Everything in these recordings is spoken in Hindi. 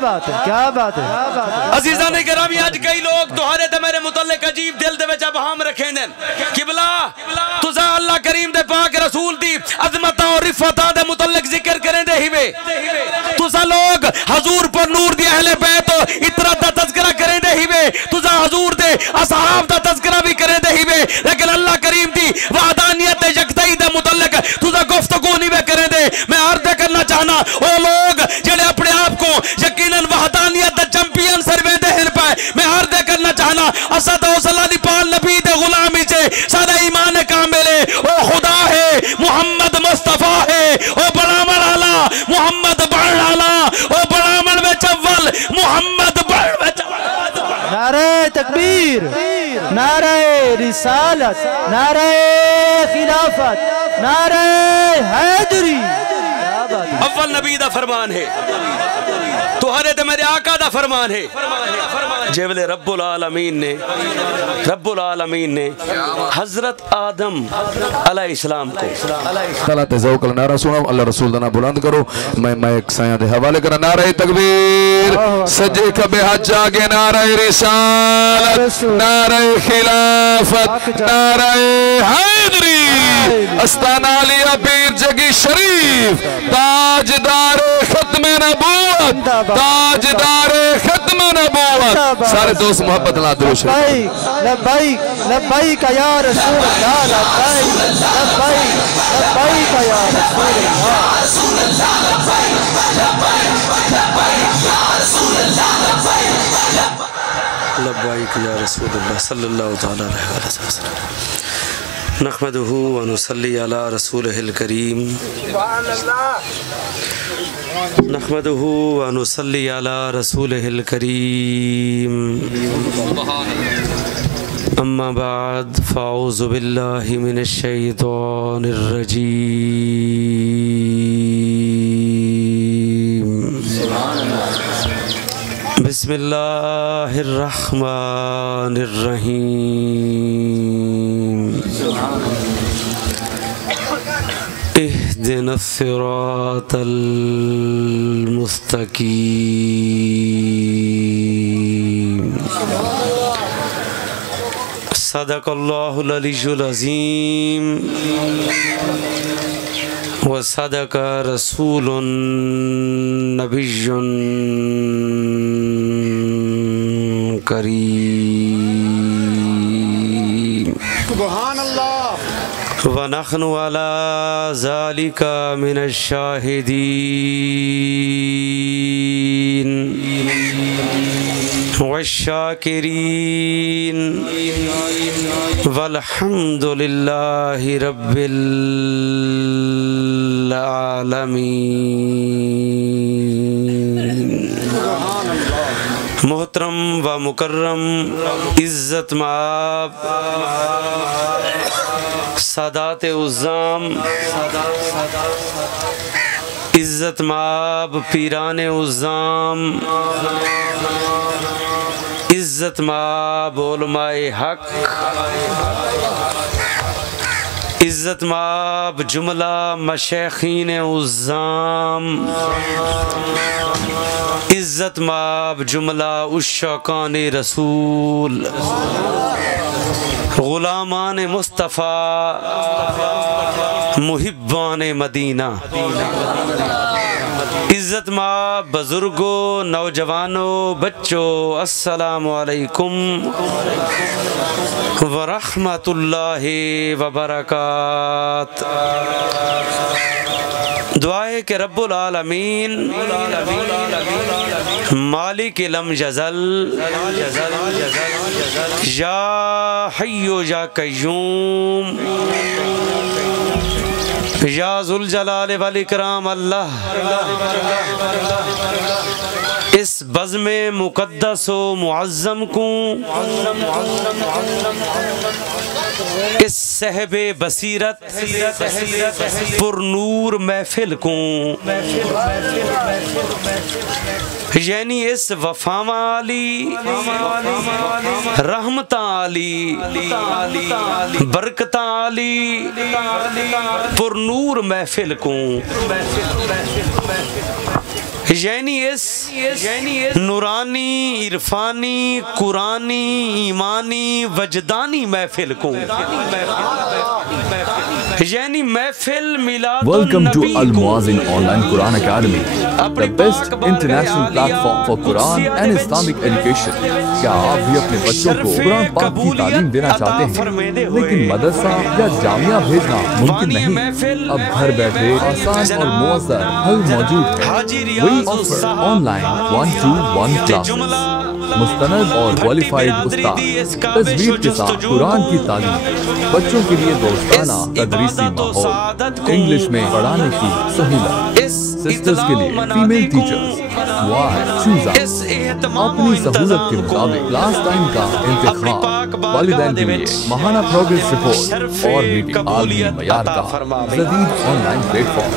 बात है, क्या बात है, क्या बात है। अजीजा ने गिरामी आज कई लोग तुहारे ते मेरे मुतल्लिक अजीब दिल दे विच अबहम रखे ने किबला तुसा अल्लाह करीम दे पाक रसूल दी अजमत और रिफत दे मुतल्लिक जिक्र करें दे हिवे तुसा लोग हजूर पर नूर दी अहले बैत इतरा दा तज़किरा करें दे हिवे तुसा हजूर दे असहाब दा तज़किरा भी करें दे हिवे लेकिन अल्लाह करीम दी वहदानियत यकताई दे मुतल्लिक तुसा गुफ्तगू नहीं वे करें दे। मैं अर्ज करना चाहना ओ लोग जेड़े अपने आप को यकीनन वहदानियत दा चैंपियन सर्वे दे हिन पाए मैं अर्ज करना चाहना असद औसला दी पाल नबी दे गुलामी से सारा ईमान कामिल है ओ खुदा है मोहम्मद मुस्तफा है ओ बड़ामण आला मोहम्मद बड़ आला ओ बड़ामण में अव्वल मोहम्मद बड़ में नारे तकबीर, नारे रिसालत, नारे खिलाफत, नारे हैदरी। अव्वल नबी दा फरमान है तुहारे ते मेरे आका दा फरमान है जेवले रब्बुल आलमीन ने हजरत आदम अलैहिस्सलाम को तला तज़व्वुक नारा सुनो अल्लाह रसूल दा नाम बुलंद करो। मैं एक साया दे हवाले करा नारे तकबीर सजे खबे हज आगे नारे रिसालत नारे खिलाफत नारे हैदरी अस्ताना लिया पीर जगी शरीफ ताजदार खत्म नबूवत ताजदार खत्म नबूवत सारे दोस्त मोहब्बत ला दुरूद लब्बाइक लब्बाइक या रसूल अल्लाह लब्बाइक लब्बाइक लब्बाइक या रसूल अल्लाह लब्बाइक या रसूल अल्लाह सल्लल्लाहु तआला अलैहि वसल्लम नहमदुहु व नुसल्ली अला रसूलिहिल करीम नहमदुहु व नुसल्ली अला रसूलिहिल करीम अम्मा बाद फ़अऊज़ु बिल्लाहि मिनश शैतानिर रजीम बिस्मिल्लाहिर रहमानिर रहीम इहदिनस सिरातल मुस्तकीम सदक़ल्लाहुल अलीयुल अज़ीम व सदक़ रसूलुन नबियुन करीम सुभान अल्लाह व नहनु अला ज़ालिका मिनश शाहिदीन वश्शाकिरीन वल्हम्दुलिल्लाहि रब्बिल आलमीन। मोहतरम व मुकर्रम इज्जत माब सादात उज़्ज़ाम इज्जत माब पीराने उज़्ज़ाम इज्जत माब उलमाए हक इज्जत माब जुमला मशैखीन उज़्ज़ाम इज्जत माब जुमला उश्शाकान रसूल गुलामान मुस्तफ़ा मुहिब्बान मदीना इज्जत माँ बुजुर्गों नौजवानों बच्चों अस्सलामु अलैकुम व रहमतुल्लाहि व बरकात। दुआए के रब्बुल आलमीन मालिक लम यज़ल या हय्यु या कय्यूम या ज़ुल जलाल वल इकराम अल्लाह इस बज़्म मुक़द्दस व मुअज़्ज़म को इस सहबे बसीरत पुरनूर महफिल को यानी इस वफावा आली रहमत आली बरकत आली पुरनूर महफिल को यानी इस नूरानी, इरफानी, कुरानी, ईमानी, वजदानी महफिल को, यानी महफिल मिलाद Welcome to Al Muazzin Online Quran Academy, the best international platform for Quran and Islamic education. क्या आप भी अपने बच्चों को कुरान पाक की तालीम देना चाहते हैं, लेकिन मदरसा या जामिया भेजना मुमकिन नहीं? अब घर बैठे आसान और मुअस्सर हल मौजूद है। We offer online 1-to-1 classes, मुस्तनद और क्वालिफाइड उस्ताद, तजवीद के साथ कुरान की तालीम, बच्चों के लिए दोस्ताना तदरीसी माहौल, इंग्लिश में पढ़ाने की सहूलत, सिस्टर्स के लिए female teachers. Why choose us? अपनी सहूलत के मुताबिक क्लास टाइम का इंतखाब, वालिदैन के लिए महाना प्रोग्रेस रिपोर्ट और मीटिंग आलमी मयार का जदीद ऑनलाइन प्लेटफॉर्म,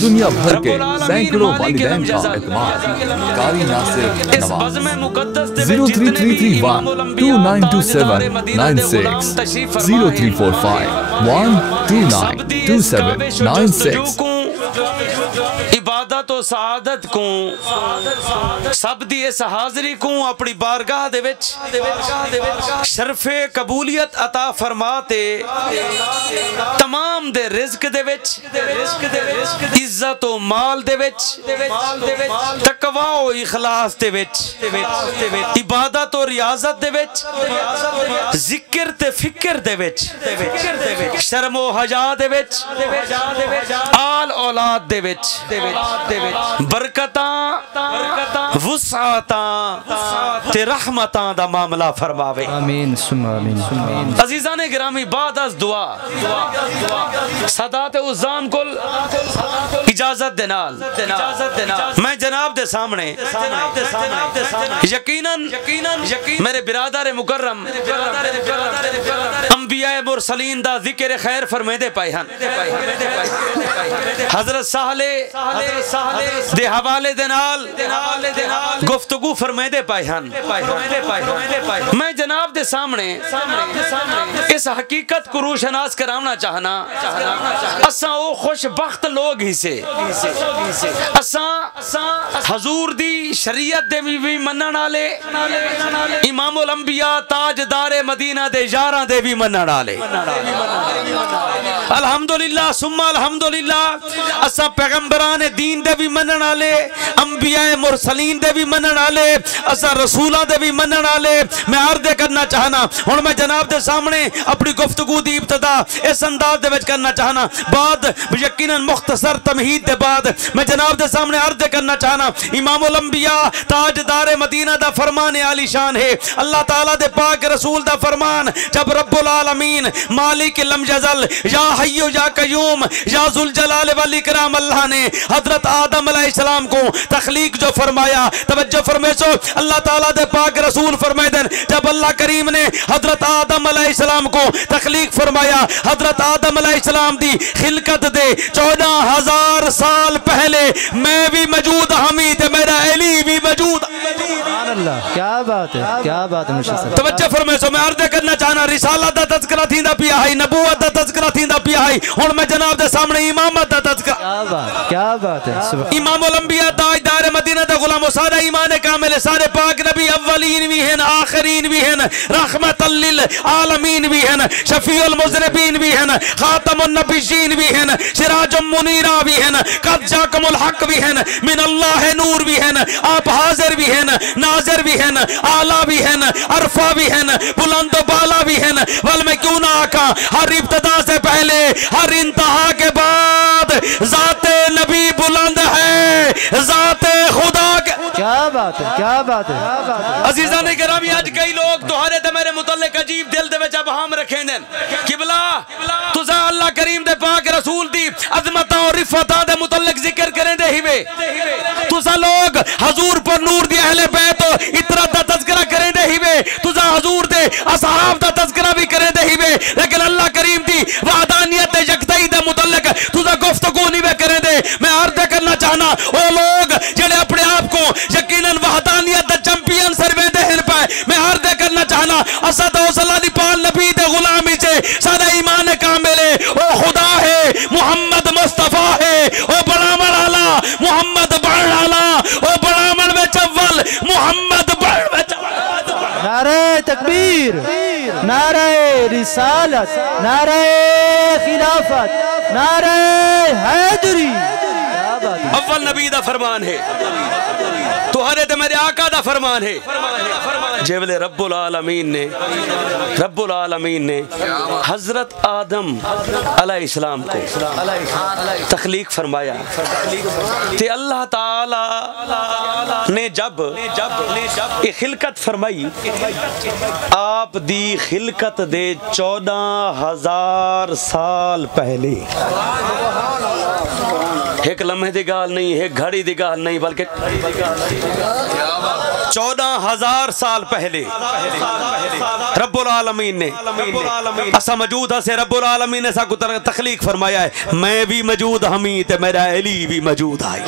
दुनिया भर के सैकड़ों वालिदैन का एतमाद। कारी नासिर नवाज 033312927996 0345 1292796। इबादत और सआदत को सब दी इस हाज़री को अपनी बारगाह दे विच शरफे कबूलियत अता फरमाते, तमाम दे रिज़्क दे विच, इज्जत और माल दे विच, तकवा और इखलास दे विच, इबादत और रियाजत दे विच, जिक्र ते फिक्र दे विच, शर्म और हया दे विच, आल औलाद दे विच बरकतां, वुसातां ते रहमतां दा मामला फरमावे। आमीन सुम्मा आमीन। अज़ीज़ाने गिरामी, बाद अज़ दुआ सदात उज़ाम कुल इजाज़त दे नाल मैं जनाब दे सामने यकीनन मेरे बिरादर मुकर्रम अंबिया मुरसलीन दा ज़िक्र खैर फरमाते पाए हन। हज़रत साहले दे हवाले दे नाल गुफ्तगू फरमाते पाए हन। मैं जनाब दे सामने इस हकीकत को रोशनास कराना चाहना, असा ओ खुशबख्त लोग ही से असा हजूर दी शरीयत दे भी मनन वाले, इमामुल अंबिया ताजदारे मदीना दे यारां दे भी मनन वाले। अल्हम्दुलिल्लाह सुम्मा अल्हम्दुलिल्लाह, असा पैगंबरान दीन दे भी मनन वाले, अंबिया मुरसलीन दे भी मनन वाले, असा रसूलां दे भी मनन वाले। मैं अर्ज करना चाहना, हुण मैं जनाब दे सामने अपनी गुफ्तगू दी इब्तिदा इस अंदाज दे विच करना चाहना। बाद यकीनन मुख्तसर तमहीद दे बाद मैं जनाब दे सामने अर्ज करना चाहना, इमामुल अंबिया ताजदारे मदीना दा फरमान आलीशान है। अल्लाह ताला दे पाक रसूल दा फरमान, जब रब्बुल आलमीन मालिक लम यज़ल या हय्यु या कय्यूम या जुल जलाल वल इकराम अल्लाह ने हजरत आदम अलैहिस्सलाम को तख्लीक जो फरमाया, तवज्जो फरमाइशो, अल्लाह ताला दे पाक रसूल फरमाइदन, जब अल्लाह करीम ने हजरत आदम अलैहिस्सलाम को तख्लीक फरमाया, हजरत आदम अलैहिस्सलाम दी खिलकत दे 14,000 साल पहले मैं भी मौजूद हमी ते मेरा अली भी मौजूद। क्या बात है, क्या बात है। तवज्जो फरमाइशो, मैं अर्ज करना चाहना, रिसालत दा तज़किरा थींदा पिया है, नबूवत दा तज़किरा थींदा पिया है, हुण मैं जनाब दे सामने इमामत दा तज़किरा। क्या बात है। इमामुल अंबिया ताजदार मदीना दा गुलाम, सारे ईमान कामिल, सारे पाक नबी अव्वलीन भी हैं, आखिरीन भी हैं, रहमतल लिल आलमीन भी हैं, शफीउल मुज़निबीन भी हैं, खातमुन नबिय्यीन भी हैं, सिराजुम मुनीरा भी हैं, कद जाकुमुल हक भी हैं, मिन अल्लाह नूर भी हैं, आप हाजिर भी हैं, नाज़िर भी हैं, आला भी हैं, अरफा भी हैं, बुलंद बाला भी हैं। वल मैं क्यों ना आका, हर इब्तिदा से पहले हर इंतहा के बाद ज़ाते नबी बुलंद है, ज़ाते खुदा के। क्या बात है, क्या बात है। अज़ीज़ाने गिरामी, आज कई लोग तुहारे ते मेरे मुतल्लिक अजीब दिल दे विच अबहाम रखें देन किबला तुसा अल्लाह करीम दे पाक रसूल दी अज़मतां और रिफ़तां दे मुतल्लिक जिक्र करें दे हिवे, तुसा लोग हजूर पर नूर दी अहले बैत इतरा दा तज़किरा करें दे हिवे, तुसा हजूर दे असहाब दा तज़किरा भी करें दे हिवे, लेकिन अल्लाह करीम दी वहदानियत यकताई दे मुतल्लिक तुसा गुफ्तगू नहीं वे करें दे। मैं अर्ज करना चाहना, ओ लोग जेड़े अपने आप को यकीनन वहदानियत दा चैंपियन सर्वे दे हिन पाए, मैं अर्ज करना चाहना, असद औसलानी पाल नबी दे गुलामी से सारा ईमान कामिल है, ओ खुदा है, मोहम्मद मुस्तफा है, ओ बड़ा मराला मोहम्मद बड़ाला, ओ तकबीर, नारे रिसालत, नारे खिलाफत, नारे हैदरी। अव्वल नबी दा फरमान है, तुहारे ते मेरे आका दा फरमान है। जेवले रब्बुल आलमीन ने हजरत आदम अलैहिस्सलाम को तख्लीक फरमाया ते अल्लाह ताला ने जब ये खिलकत फरमाई, आप दी खिलकत दे 14,000 साल पहले, एक लम्हे दी गाल नहीं, एक घड़ी दी गाल नहीं, बल्कि 14,000 साल पहले रब्बुल आलमीन ने असा मौजूद से रब्बुल आलमीन ने साकु तख्लीक फरमाया है। मैं भी मौजूद हमी ते मेरा अली भी मौजूद है।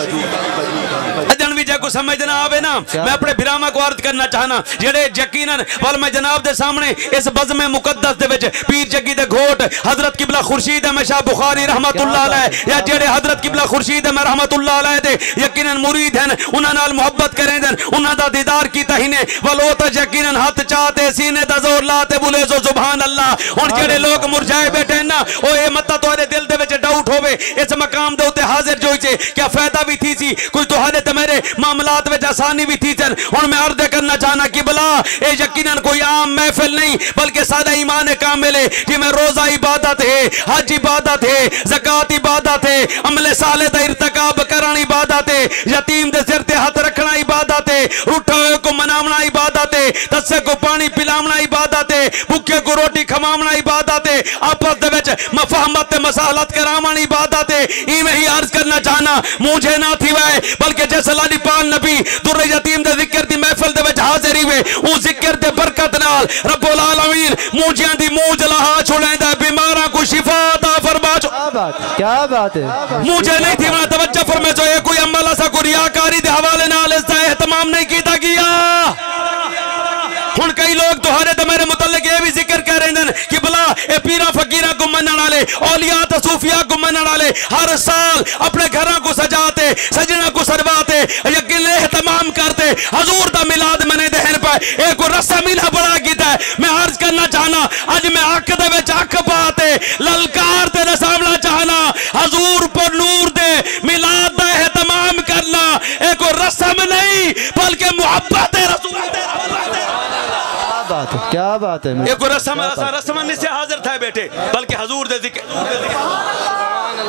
अजन भी जो समझना आवे ना, मैं अपने बिरामा को अर्ज करना चाहना जेड़े यकीनन वल मैं जनाब दे सामने इस बज़्म मुकद्दस दे विच पीर जग्गी दे घोट हजरत किबला खुर्शीद अहमद शाह बुखारी रहमतुल्लाह अलैह या जेड़े हजरत किबला खुर्शीद अहमद रहमतुल्लाह अलैह दे यकीनन मुरीद हैं, उन्हां नाल मोहब्बत करेंदन, उन्हां दा दीदार कीता ही ने वलो तो यकीनन हाथ चाहते सीने दा जोर लाते बोले सो सुभान अल्लाह। हुण जेड़े लोग मुरझाए बैठे ना, ओ ए मत्ता तोरे दिल दे विच डाउट होवे इस मकाम दे उत्ते हाजिर जोई चे क्या फायदा भी थी सी, कुछ तुहारे ते मेरे मामलात में आसानी भी थी। और मैं अर्ज करना चाहना कि बला ये यकीनन कोई आम महफिल नहीं बल्कि सादा ईमान कामिल है जिसमें रोजा इबादत है, हज इबादत है, ज़कात इबादत है, अमले साले दा इर्तिकाब करना इबादत है, यतीम दे सिर ते हाथ रखना इबादत है, रूठे हुए को मनावना इबादत है, तस्से को पानी पिलावना इबादत है, भूखे को रोटी खवावना इबादत है, आपस दे विच मफाहमत ते मसालत करावना इबादत है। इवें ही अर्ज करना चाहना मुझे ना थी वह बल्कि जैसे लाली पाल नबी दुर्रे यतीम दे जिक्र दी महफिल दे विच हाजिर हुए, उस जिक्र दे बरकत नाल रब्बुल आलमीन मूंझियां दी मूंझ लहा छुड़ेंदा, बीमारां को शिफा अता फरमा। क्या बात है, मुझे नहीं थी वहां तवज्जो फरमाए जो ये कोई अमल ऐसा कोई रियाकारी दे हवाले नाल इसदा एहतमाम नहीं कीता गया। हुण कई लोग तुहारे ते मेरे मुतल्लिक ये भी जिक्र कर रहे हैं कि भला ए पीरा फकीरा को मनने वाले औलिया ते सूफिया को मनने वाले हर साल अपने घरों को सजाते सजना को सजवाते यकीन एहतमाम करते हजूर दा मिलाद मने दहन पर एक रस्सा मिला बड़ा कीता है। मैं अर्ज करना चाहना अज मैं अख दे विच अख पाते ललकार ते रसावना चाहना हजूर पर नूर दे मिलाद दा एहतमाम करना एक रस्म नहीं बल्कि मुहब्बत है रसूल। क्या बात है, एक रस्म से हाजिर था बेटे बल्कि हजूर दे जिक्र।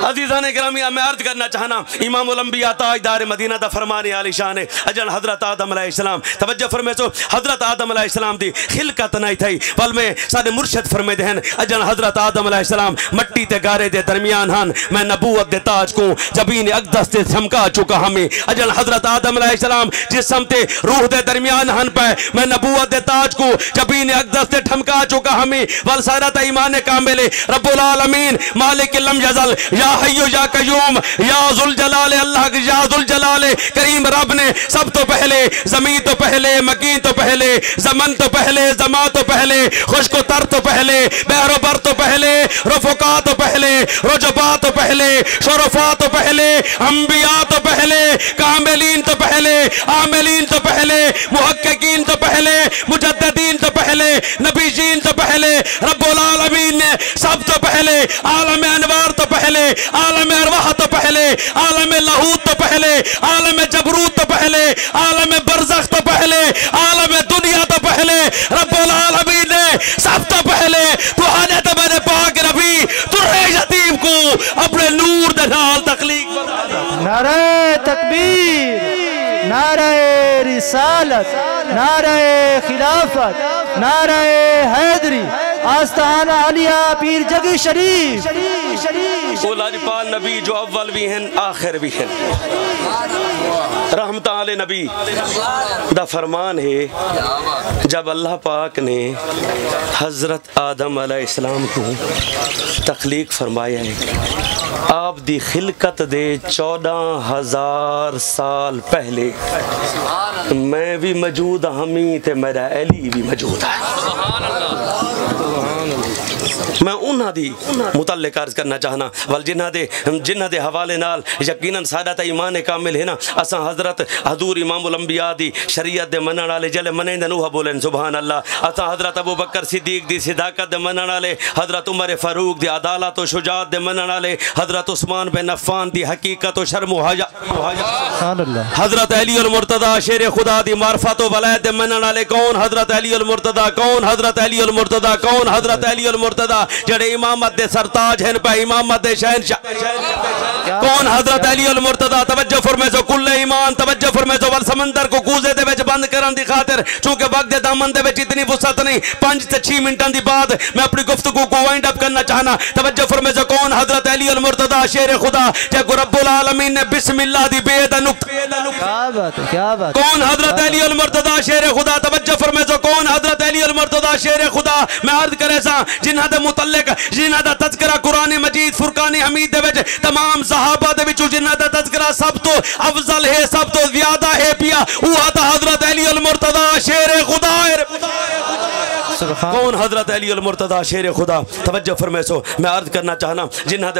अजीज़ान गिरामी मैं अर्ज करना चाहना इमामुल अंबिया ताजदार मदीना दा फरमान आलिशान है अजन हजरत आदम अलैहिस्सलाम तवज्जो फरमाओ हजरत आदम अलैहिस्सलाम दी खिलकत नहीं थी बल में साडे मुर्शिद फरमाते हैं अजन हजरत आदम अलैहिस्सलाम मट्टी ते गारे दे दरमियान हन मैं नबूवत दे ताज को जबीन अक़दस ते चमका चुका हमें अजन हजरत आदम अलैहिस्सलाम जिस्म ते रूह दे दरमियान हन पे मैं नबूवत दे ताज को जबीन अक़दस ते ठमका चुका हमें वल सारा ता ईमान कामिल रब्बुल आलमीन मालिक लम यज़ल या हय्यु या कय्यूम या जुल जलाल अल्लाह या जुल जलाल करीम रब ने सब तो पहले जमीन तो पहले मकीन तो पहले जमन तो पहले जमा तो पहले खुश्क तर तो पहले बहरो बर तो पहले रफुका तो पहले रुजबा तो पहले शरफा तो पहले अंबिया तो पहले कामिलीन तो पहले आमिलीन तो पहले मुहक्किकीन तो पहले मुजद्दिदीन तो पहले नबीजीन तो पहले रब्बुल आलमीन ने सब तो पहले आलम अनवार तो पहले आलम अरवाह तो पहले आलम लाहूत तो पहले आलम जबरूत तो पहले आलम बरज़ख तो पहले आलम दुनिया तो पहले रब्बुल आलमीन ने सब तो पहले तुहाने तो मेरे पाक नबी दुर्रे यतीम को अपने नूर दे नाल तख्लीक फरमाया। नारे तकबीर, नारे रिसालत, नारे खिलाफत, नारे हैदरी, आस्ताना आलिया पीर जगी शरीफ। वो लाजपाल नबी जो अव्वल भी हैं आखिर भी हैं रहमत आले नबी दा फरमान है जब अल्लाह पाक ने हजरत आदम अलैहिस्सलाम को तख्लीक फरमाया है आप दी खिलकत दे 14,000 साल पहले मैं भी मौजूद हमी ते मेरा अली भी मौजूद है। मैं उन्हां दी मुतल्लिक अर्ज करना चाहना वल जिन्हां दे हवाले नाल यकीनन साडा ता ईमान कामिल है ना। असां हजरत हजूर इमामुल अंबिया दी शरीयत दे मनण वाले जले मनेंदन उह बोलन सुभान अल्लाह। असां हजरत अबू बकर सिद्दीक दी सिदाकत दे मनण वाले, हजरत उमर फारूक दी अदालत और शुजाअत दे मनण वाले, हजरत उस्मान बिन अफ़्फ़ान दी हकीकत और शर्म व हया, हजरत अली अल मुर्तदा शेर खुदा दी मार्फत व वलायत दे मनण वाले कौन? हजरत अली अल मुर्तदा। कौन? हजरत अली अल मुर्तदा। कौन? हजरत अली अल मुर्तदा जड़े इमामत दे सरताज हैं पे इमामत दे शहंशाह। कौन? हजरत अली अल मुर्तदा। तवज्जो फरमाए जो कुल ईमान, तवज्जो फरमाए जो वल समंदर को कूजे दे विच बंद करन दी खातिर, चूंकि वक्त दे दामन दे विच इतनी वसअत नहीं, 5 से 6 मिनटां दी बात मैं अपनी गुफ्तगू को वाइंड अप करना चाहना। तवज्जो फरमाए जो कौन? हजरत अली अल मुर्तदा शेर खुदा जे रब्बुल आलमीन ने बिस्मिल्लाह दी बेदनुक्त। क्या बात है, क्या बात। कौन? हजरत अली अल मुर्तदा शेर खुदा। तवज्जो फरमाए जो कौन? हजरत अली अल मुर्तदा शेर खुदा। मैं अर्ज करे सा जिन्हां दे मुतल्लिक जिन्हां दा तज़किरा कुरान मजीद फुरकान हमीद दे विच तमाम सहाबा दे विचों जिन्हां दा तज़किरा सब तो अफजल है, सब तो ज्यादा है पिया वह था हजरत अली अल मुर्तदा शेर खुदा। कौन? हजरत अली अल मुर्तदा शेर खुदा। तवज्जो फरमाए सो मैं अर्ज करना चाहना जिन्हां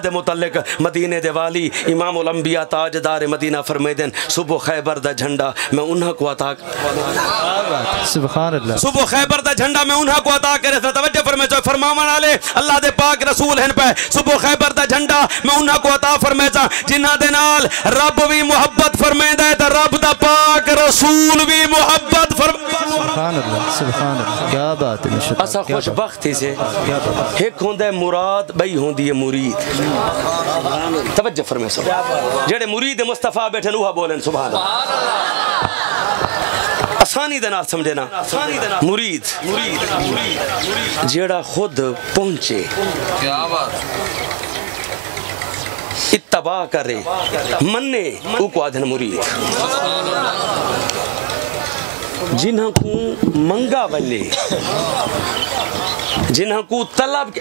दे मुतल्लिक मदीने दे वाली इमाम उल अंबिया ताजदार मदीना फरमाइदन सुबह खैबर दा झंडा मैं उन्हां को अता, सुभान अल्लाह, सुबह खैबर दा झंडा मैं उन्हां को अता करे था। तवज्जो फरमाए सो फरमावन वाले अल्लाह दे पाक रसूल हैं पे सुबह खैबर दा झंडा मैं उन्हां को अता फरमाया जिन्हां दे नाल रब भी मुहब्बत फरमांदा है ते रब दा पाक रसूल भी मुहब्बत सुभान अल्लाह, सुभान अल्लाह, क्या बात है। असा खुशबख्ती से एक होंदा है मुराद, बई होंदी है मुरीद। तवज्जो फरमाए सो जेड़े मुरीद मुस्तफा बैठे उहा बोलन सुभान अल्लाह। आसानी दे नाल समझे ना, मुरीद जेड़ा खुद पहुंचे, क्या बात, इत्तबा करे मन्ने उको आधन मुरीद। जिन्हां को मंगा बल्ले, जिन्हां को तलब